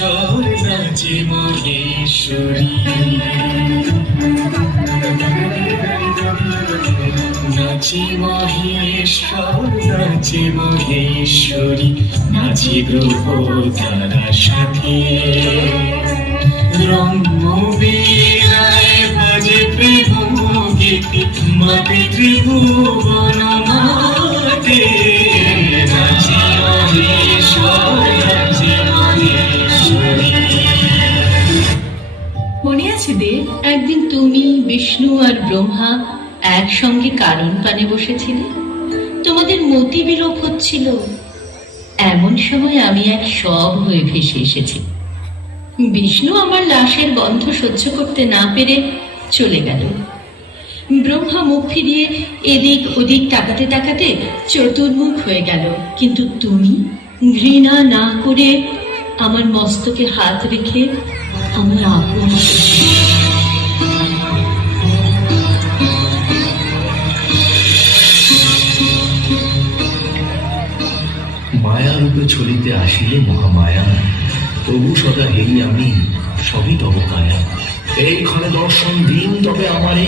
মহেশ্বর নাচে মহেশ্বরী, নাচে মহেশ্বর নাচে মহেশ্বরী, নাচে গ্রহ তারার সাথে। রম্য বীণায় বাজে প্রেম গীতি, মাতে ত্রিভুবন মাতে। নাচে মহেশ্বর নাচে মহেশ্বরী। মনে আছে দেব, একদিন তুমি, বিষ্ণু আর ব্রহ্মা একসঙ্গে কানন পানে বসেছিলে। তোমাদের মতি বিলোপ হচ্ছিল। এমন সময় আমি এক শব হয়ে ভেসে এসেছি। বিষ্ণু আমার লাশের গন্ধ সহ্য করতে না পেরে চলে গেল। ব্রহ্মা মুখ ফিরিয়ে এদিক ওদিক তাকাতে তাকাতে চতুর্মুখ হয়ে গেল। কিন্তু তুমি ঘৃণা না করে আমার মস্তকে হাত রেখে আমার আপন মায়া রূপে চলিতে আসিলে মহামায়া, তবু সদা হেরি আমি সবই তব কায়া। এই ক্ষণে দর্শন দিন তবে আমারে,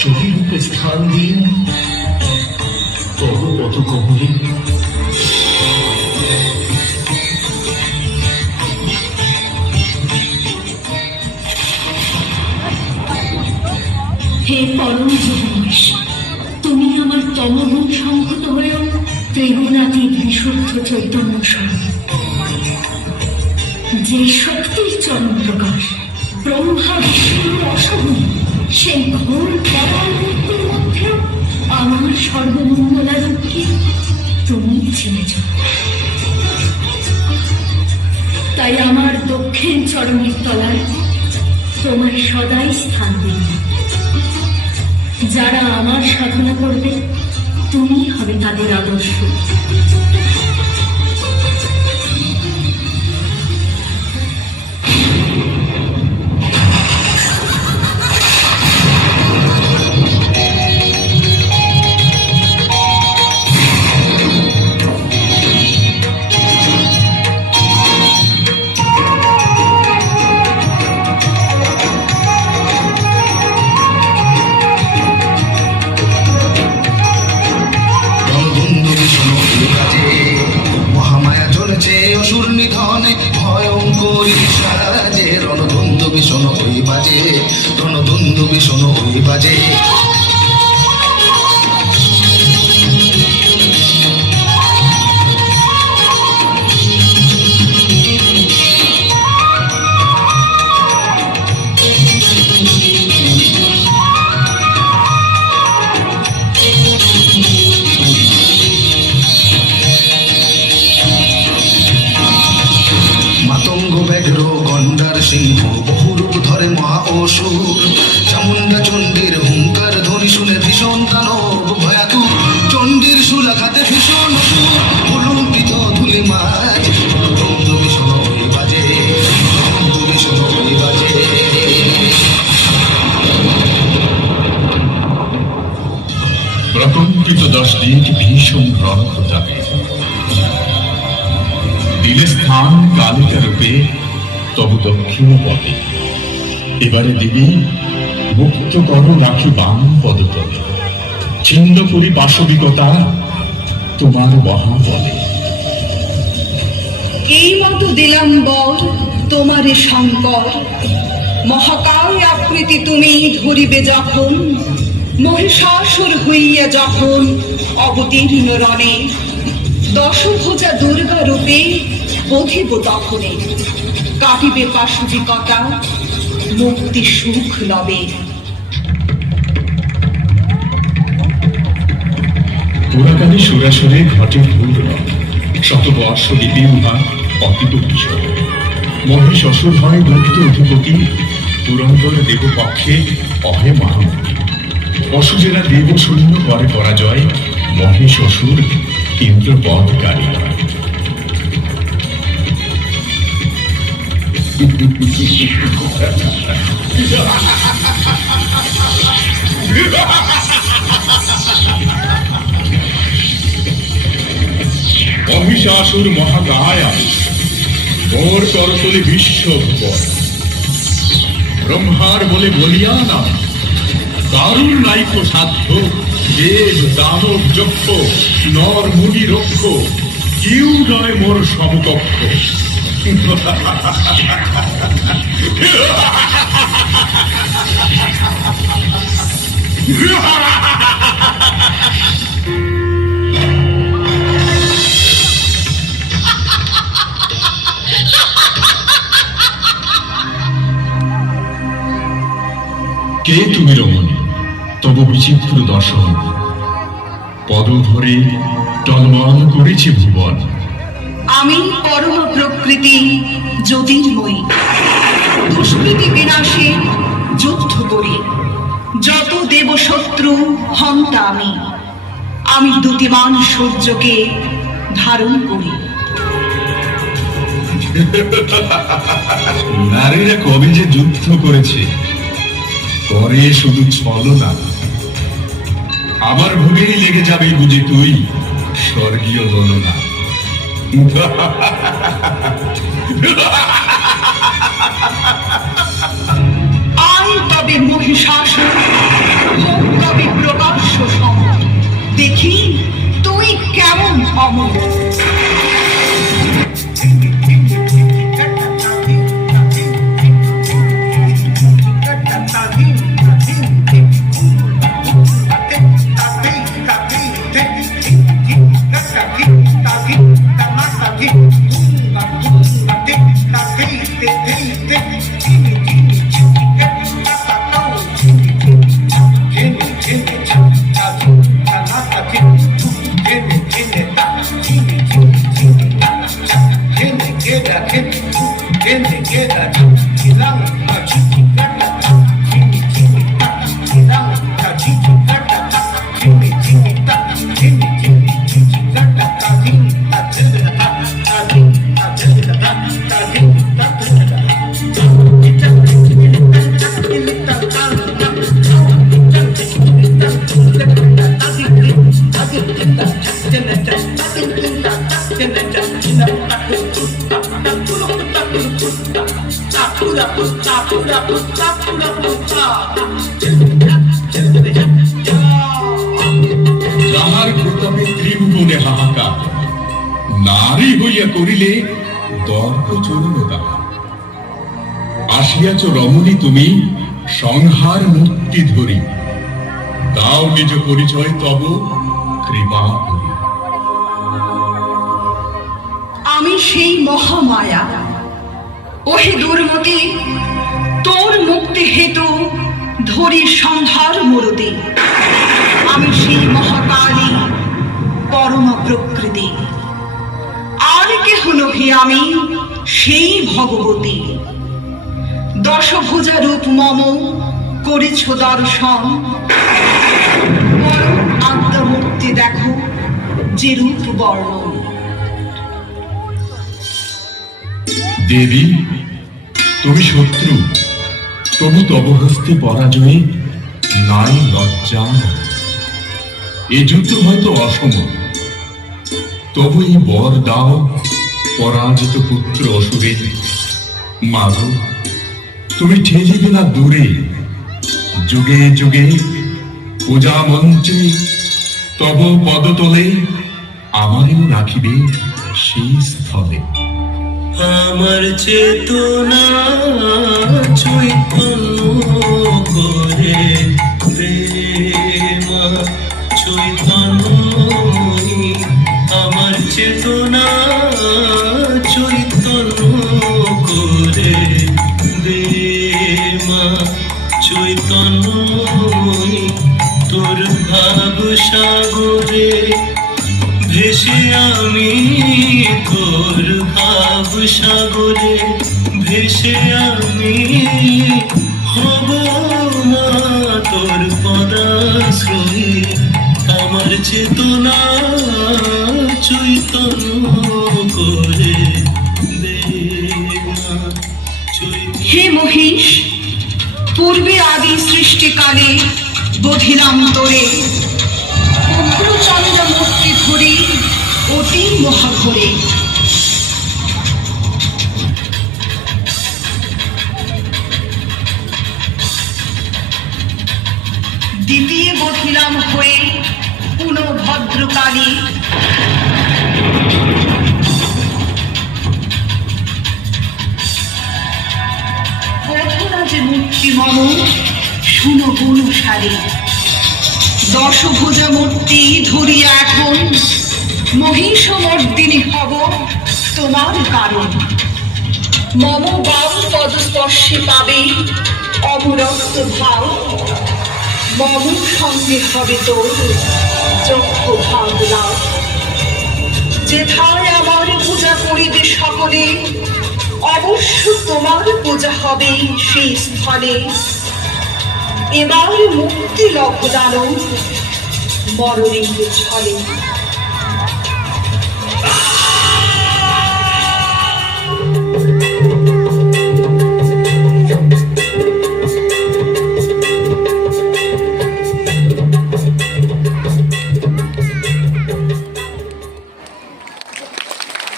চলি রূপে স্থান দিন তব কত কমলে। হে পরম যোগেশ, তুমি আমার তমগুণ সংহত হয়েও ত্রিগুণাতীত বিশুদ্ধ চৈতন্য স্বরূপ, যে শক্তির চরম প্রকাশ ব্রহ্মা বিষ্ণুর অসহন। সেই ঘোর প্রবল মৃত্যুর মধ্যেও আমার সর্বমঙ্গলারূপকে তুমি চিনেছ। তাই আমার দক্ষিণ চরণের তলায় তোমার সদাই স্থান দিন। যারা আমার সাধনা করবে তুমি হবে তাদের আদর্শ। অসুর নিধনে ভয়ঙ্করী সাজে, রণদ্বন্দ্ব ভীষণ ওই বাজে, রণদ্বন্দ্ব ভীষণ ওই বাজে। সিংহ বহুরূপ ধরে মহা অসুর, চামুন্ডা চণ্ডীর হুঙ্কার ধ্বনি শুনে ভীষণ দানব ভয়াতুর। চণ্ডীর সুলাঘাতে ভীষণ অসুর, উলুম্বিত ধুলি মাছ, রণদ্বন্দ্ব ভীষণ ওই বাজে, রণদ্বন্দ্ব ভীষণ ওই বাজে। প্রকম্পিত 10 দিক ভীষণ রণক যাবে, দিলে স্থান কালিকা রূপে তবু দক্ষিণ পথে। এবারে দেবী মুক্ত করো রাখি বাম পদতলে, ছিন্ন করি পাশবিকতা তোমার মহাবলে। এই মতো দিলাম বর তোমারে শঙ্কর, মহাকায় আকৃতি তুমি ধরিবে যখন, মহিষাসুর হইয়া যখন অবতীর্ণ রণে, দশভুজা দুর্গা রূপে বধিব তখনে। কাটিবে পাশবিকতা, মুক্তি সুখ লবে। পুরাকালে সুরাসুরে ঘটে ভুল, শতবর্ষ লিপি উহা অতীত কিশোর। মহেশ অসুর হয় দুঃখিত অধিপতি, পুরন্দর দেব পক্ষে অহে মহামতি। অসুরেরা দেব শূন্য করে পরাজয়, মহেশ অসুর ইন্দ্র পদকারী হয়। মহিষাসুর মহাকায় মোর করতলে বিশ্ব ভুবন, ব্রহ্মার বলে বলিয়ান আমি, কারুর নাইকো সাধ্য, দেব দানব যক্ষ, নর মুনি রক্ষ, কেউ নয় মোর সমকক্ষ। কে তুমি রমণী, তব বিচিত্র দর্শন, পদ ধরে টলমল করেছে ভুবন। আমি পরম প্রকৃতি জ্যোতির্ময়ী, দুষ্কৃতি বিনাশে যুদ্ধ করি, যত দেব শত্রু হন্তা আমি দ্যুতিমান সূর্যকে ধারণ করি। নারীরা কবে যে যুদ্ধ করেছে, করে শুধু ছলনা। আমার ভোগেই লেগে যাবে বুঝি তুই স্বর্গীয় ললনা। আয় তবে মহিষাসুর, হোক তবে প্রকাশ্য সম, দেখি তুই কেমন অমর। যাহার প্রতাপে ত্রিভুবনে হাহাকার, নারী হইয়া করিলে দর্প চরণ দাহা। আসিয়াছ রমণী তুমি সংহার মূর্তি ধরি, দাও নিজ পরিচয় তব কৃপা করি। আমি সেই মহামায়া, ওহে দুর্মতি, তোর মুক্তি হেতু ধরি সংহার মূরতি। আমি সেই মহাকালী পরম প্রকৃতি, আর কেহ নহি আমি সেই ভগবতী। দশভুজা রূপ মম করেছ দর্শন, পরম আত্মমূর্তি দেখো যে রূপ বর্ণন। দেবী তুমি শত্রু, তবু তব হস্তে পরাজয়ে নাই লজ্জা। এ যুদ্ধ হয়তো অসম, তবু এই বর দাও পরাজিত পুত্র অসুরে। মাগো তুমি ঠেলিবে না দূরে, যুগে যুগে পূজা মঞ্চে তব পদতলে আমারও রাখিবে সেই স্থলে। আমার চেতনা চৈতন্য করে প্রেমা চৈতন্যময়ী। আমার চেতনা চৈতন্য করে প্রেমা চৈতন্যময়ী। তোর ভাব সাগরে ভেসে আমি, তোর ভাব সাগরে ভেসে আমি হব না তোর পদাশ্রয়ে। আমার চেতনা চৈতন্য করে দে না চৈতন্য। হে মহিষ, পূর্বে আদি সৃষ্টিকালে বধিলাম তোরে, উগ্রচন্দ্র মূর্তি ধরে অতি মহাঘরে। দ্বিতীয় বধিলাম হয়ে পুনঃ ভদ্রকালী। বোধনা যে মূর্তি মম শুনো গুণসারী, দশভুজা মূর্তি ধরিয়া এখন মহিষমর্দিনী হব তোমার কারণ। মম বাম পদস্পর্শে পাবে অমরত্ব ভাব, মম সঙ্গে হবে তোর যজ্ঞ ভাব লাভ। যেথায় আমার পূজা করিবে সকলে, অবশ্য তোমার পূজা হবে সেই স্থলে। এবার মুক্তি লভ দানব মরণের ছলে।